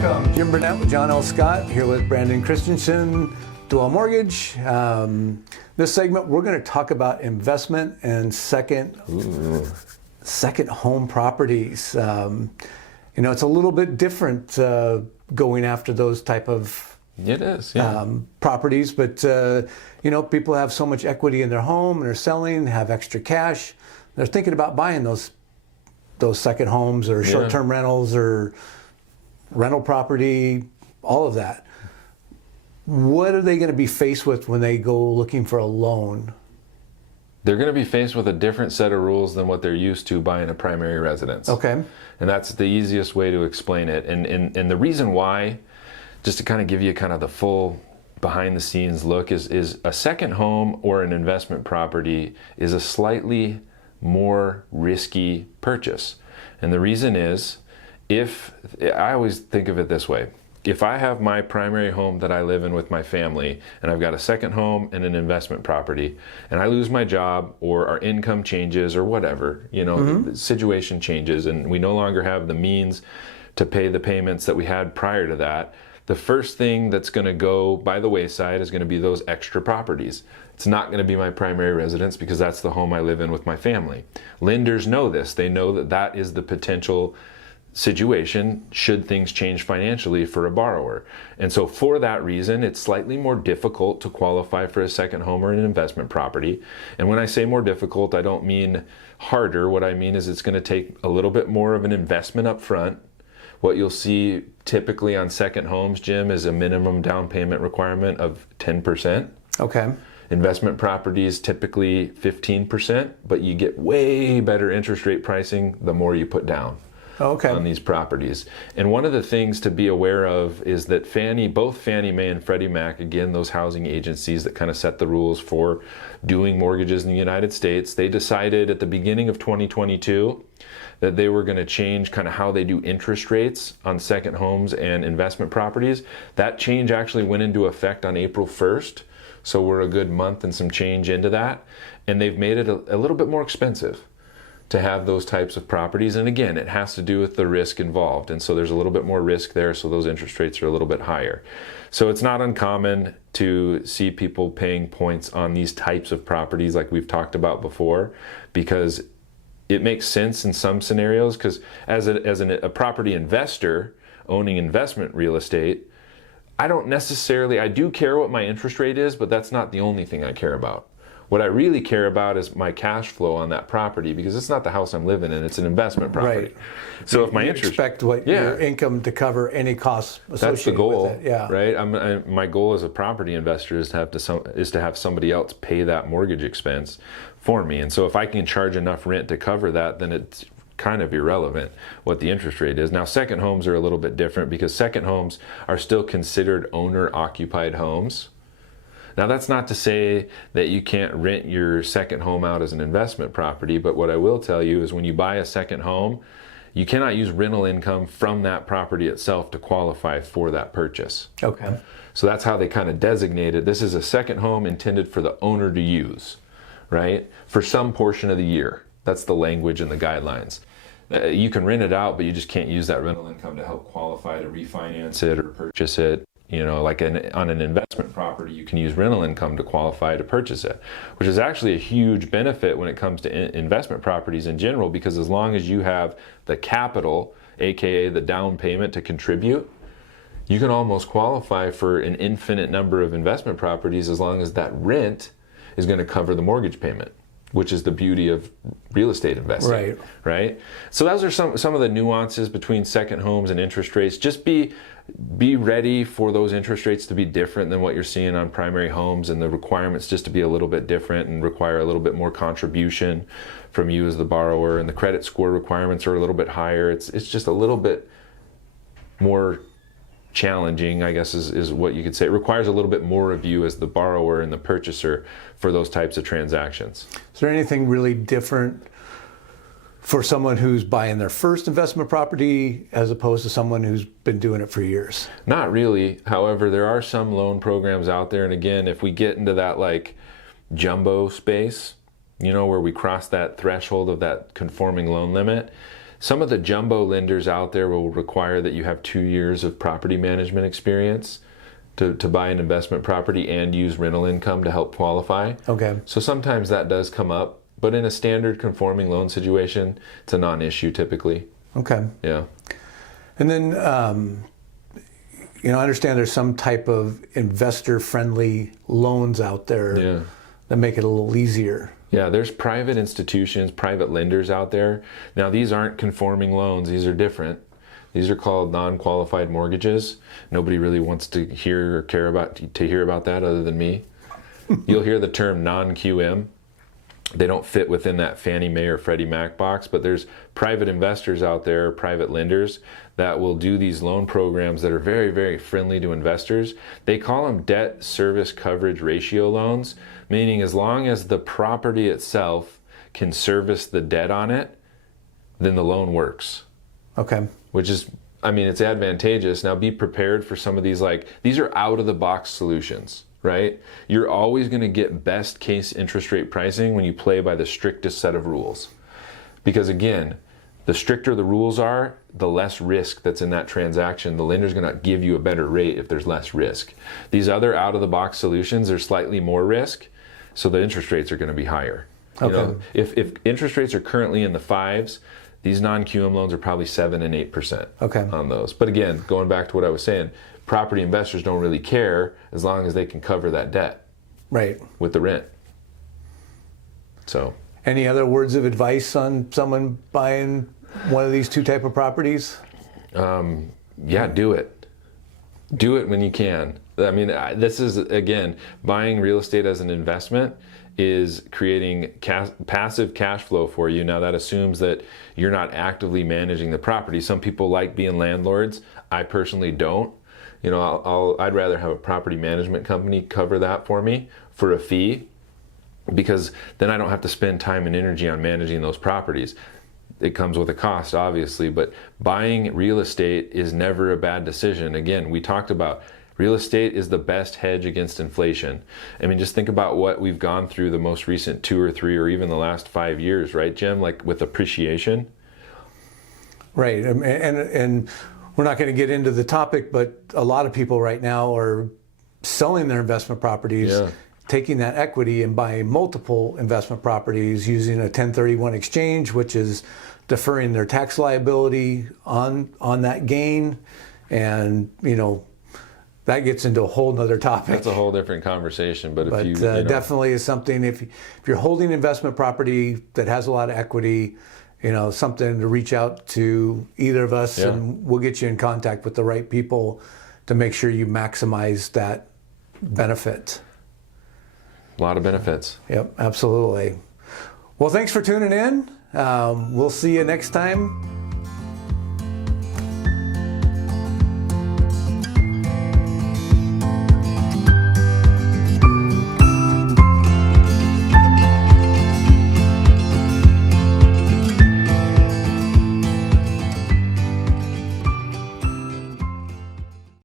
Welcome. Jim Burnett with John L. Scott here with Brandon Christensen, Dual Mortgage. This segment, we're going to talk about investment and second home properties. It's a little bit different going after those type of properties, but people have so much equity in their home and they're selling, have extra cash. They're thinking about buying those second homes or short-term rentals or rental property, all of that. What are they going to be faced with when they go looking for a loan? They're going to be faced with a different set of rules than what they're used to buying a primary residence. Okay. And that's the easiest way to explain it. And the reason why, just to kind of give you kind of the full behind the scenes look, is a second home or an investment property is a slightly more risky purchase. And the reason is, I always think of it this way. If I have my primary home that I live in with my family, and I've got a second home and an investment property, and I lose my job or our income changes or whatever, the situation changes and we no longer have the means to pay the payments that we had prior to that, the first thing that's going to go by the wayside is going to be those extra properties. It's not going to be my primary residence because that's the home I live in with my family. Lenders know this. They know that that is the potential situation should things change financially for a borrower. And so for that reason, it's slightly more difficult to qualify for a second home or an investment property. And when I say more difficult, I don't mean harder. What I mean is it's going to take a little bit more of an investment up front. What you'll see typically on second homes, Jim, is a minimum down payment requirement of 10%. Okay. Investment properties typically 15%, but you get way better interest rate pricing the more you put down. Okay. On these properties. And one of the things to be aware of is that both Fannie Mae and Freddie Mac, again, those housing agencies that kind of set the rules for doing mortgages in the United States, they decided at the beginning of 2022 that they were going to change kind of how they do interest rates on second homes and investment properties. That change actually went into effect on April 1st. So we're a good month and some change into that. And they've made it a little bit more expensive to have those types of properties. And again, it has to do with the risk involved. And so there's a little bit more risk there, so those interest rates are a little bit higher. So it's not uncommon to see people paying points on these types of properties like we've talked about before, because it makes sense in some scenarios, because as a property investor owning investment real estate, I do care what my interest rate is, but that's not the only thing I care about. What I really care about is my cash flow on that property, because it's not the house I'm living in, it's an investment property. Right. So if my you interest, expect your income to cover any costs associated that's the goal, with it. Yeah. Right? My goal as a property investor is to have somebody else pay that mortgage expense for me. And so if I can charge enough rent to cover that, then it's kind of irrelevant what the interest rate is. Now, second homes are a little bit different because second homes are still considered owner-occupied homes. Now, that's not to say that you can't rent your second home out as an investment property, but what I will tell you is when you buy a second home, you cannot use rental income from that property itself to qualify for that purchase. Okay. So that's how they kind of designated this is a second home intended for the owner to use, right? For some portion of the year. That's the language and the guidelines. You can rent it out, but you just can't use that rental income to help qualify to refinance it or purchase it. Like on an investment property, you can use rental income to qualify to purchase it, which is actually a huge benefit when it comes to investment properties in general, because as long as you have the capital, aka the down payment to contribute, you can almost qualify for an infinite number of investment properties as long as that rent is going to cover the mortgage payment, which is the beauty of real estate investing. Right? So those are some of the nuances between second homes and interest rates. Just be ready for those interest rates to be different than what you're seeing on primary homes, and the requirements just to be a little bit different and require a little bit more contribution from you as the borrower, and the credit score requirements are a little bit higher. It's just a little bit more challenging, I guess is what you could say. It requires a little bit more of you as the borrower and the purchaser for those types of transactions. Is there anything really different for someone who's buying their first investment property as opposed to someone who's been doing it for years? Not really. However, there are some loan programs out there. And again, if we get into that like jumbo space, where we cross that threshold of that conforming loan limit, Some of the jumbo lenders out there will require that you have 2 years of property management experience to buy an investment property and use rental income to help qualify. Okay. So sometimes that does come up, but in a standard conforming loan situation, it's a non-issue typically. Okay. Yeah. And then, I understand there's some type of investor-friendly loans out there that make it a little easier. Yeah, there's private institutions, private lenders out there. Now, these aren't conforming loans. These are different. These are called non-qualified mortgages. Nobody really wants to hear or care about that other than me. You'll hear the term non-QM. They don't fit within that Fannie Mae or Freddie Mac box, but there's private investors out there, private lenders that will do these loan programs that are very, very friendly to investors. They call them debt service coverage ratio loans, meaning as long as the property itself can service the debt on it, then the loan works. Okay. Which is, it's advantageous. Now be prepared for some of these, these are out of the box solutions, right? You're always going to get best case interest rate pricing when you play by the strictest set of rules. Because again, the stricter the rules are, the less risk that's in that transaction. The lender's going to give you a better rate if there's less risk. These other out of the box solutions are slightly more risk, so the interest rates are going to be higher. Okay. If interest rates are currently in the 5s, these non-QM loans are probably 7 and 8% on those. But again, going back to what I was saying, property investors don't really care as long as they can cover that debt with the rent. So, any other words of advice on someone buying one of these two type of properties? Yeah, do it. Do it when you can. This is, again, buying real estate as an investment is creating passive cash flow for you. Now that assumes that you're not actively managing the property. Some people like being landlords. I personally don't. I'd rather have a property management company cover that for me for a fee, because then I don't have to spend time and energy on managing those properties. It comes with a cost, obviously, but buying real estate is never a bad decision. Again, we talked about real estate is the best hedge against inflation. Just think about what we've gone through the most recent 2 or 3 or even the last 5 years, right, Jim? Like with appreciation. Right, and we're not going to get into the topic, but a lot of people right now are selling their investment properties, taking that equity and buying multiple investment properties using a 1031 exchange, which is deferring their tax liability on that gain. And, that gets into a whole nother topic. That's a whole different conversation. But if you definitely is something, if you're holding investment property that has a lot of equity, something to reach out to either of us, and we'll get you in contact with the right people to make sure you maximize that benefit. A lot of benefits. Yep, absolutely. Well, thanks for tuning in. We'll see you next time.